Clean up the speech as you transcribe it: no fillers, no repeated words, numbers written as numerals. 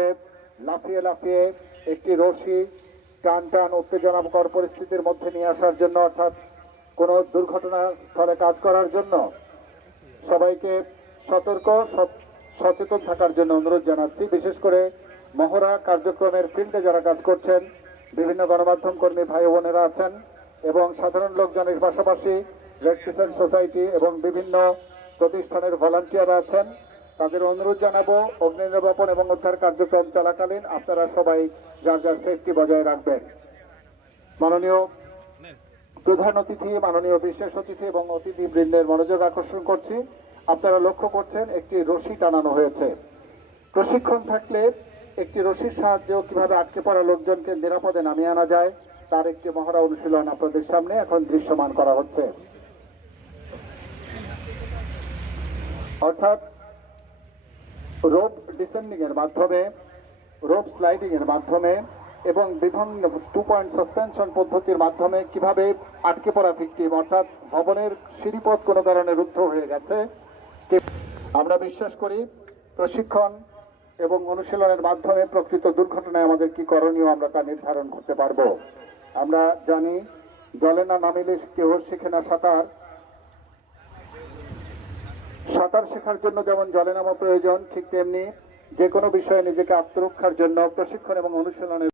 করে লাফিয়ে লাফিয়ে একটি রশি টান টান উত্তেজনাকর পরিস্থিতির মধ্যে নিয়ে আসার জন্য, অর্থাৎ কোনো দুর্ঘটনা স্থলে কাজ করার জন্য সবাইকে সতর্ক সচেতন থাকার জন্য অনুরোধ জানাচ্ছি। বিশেষ করে মহড়া কার্যক্রমের ফিল্ডে যারা কাজ করছেন, বিভিন্ন গণমাধ্যম কর্মী ভাই বোনেরা আছেন এবং সাধারণ লোকজনের পাশাপাশি রেড ক্রিসেন্ট সোসাইটি এবং বিভিন্ন প্রতিষ্ঠানের ভলান্টিয়ার আছেন, তাদের অনুরোধ জানাবো অগ্নি নির্বাপন এবং উদ্ধার কার্যক্রম চলাকালীন আপনারা সবাই যার যার সেফটি বজায় রাখবেন। মাননীয় প্রধান অতিথি, মাননীয় বিশেষ অতিথি এবং অতিথিবৃন্দের মনোযোগ আকর্ষণ করছি, আপনারা লক্ষ্য করছেন একটি রশি টানানো হয়েছে। প্রশিক্ষণ থাকলে একটি রশির সাহায্যে কিভাবে আটকে পড়া লোকজনকে নিরাপদে নামিয়ে আনা যায় তার একটি মহড়া অনুশীলন আপনাদের সামনে এখন দৃশ্যমান করা হচ্ছে। অর্থাৎ রোপ ডিসেন্ডিং এর মাধ্যমে, রোপ স্লাইডিং এর মাধ্যমে এবং বিভিন্ন 2 পয়েন্ট সাসপেনশন পদ্ধতির মাধ্যমে কিভাবে আটকে পড়া ভিকটিম, অর্থাৎ ভবনের সিঁড়িপথ কোনো কারণে রুদ্ধ হয়ে গেছে, আমরা বিশ্বাস করি প্রশিক্ষণ এবং অনুশীলনের মাধ্যমে প্রকৃত দুর্ঘটনায় আমাদের কি করণীয় আমরা তা নির্ধারণ করতে পারবো। আমরা জানি জলে না নামিলে কেউ শেখে না সাঁতার। সাঁতার শেখার জন্য যেমন জলে নামা প্রয়োজন, ঠিক তেমনি যে কোনো বিষয়ে নিজেকে আত্মরক্ষার জন্য প্রশিক্ষণ এবং অনুশীলনের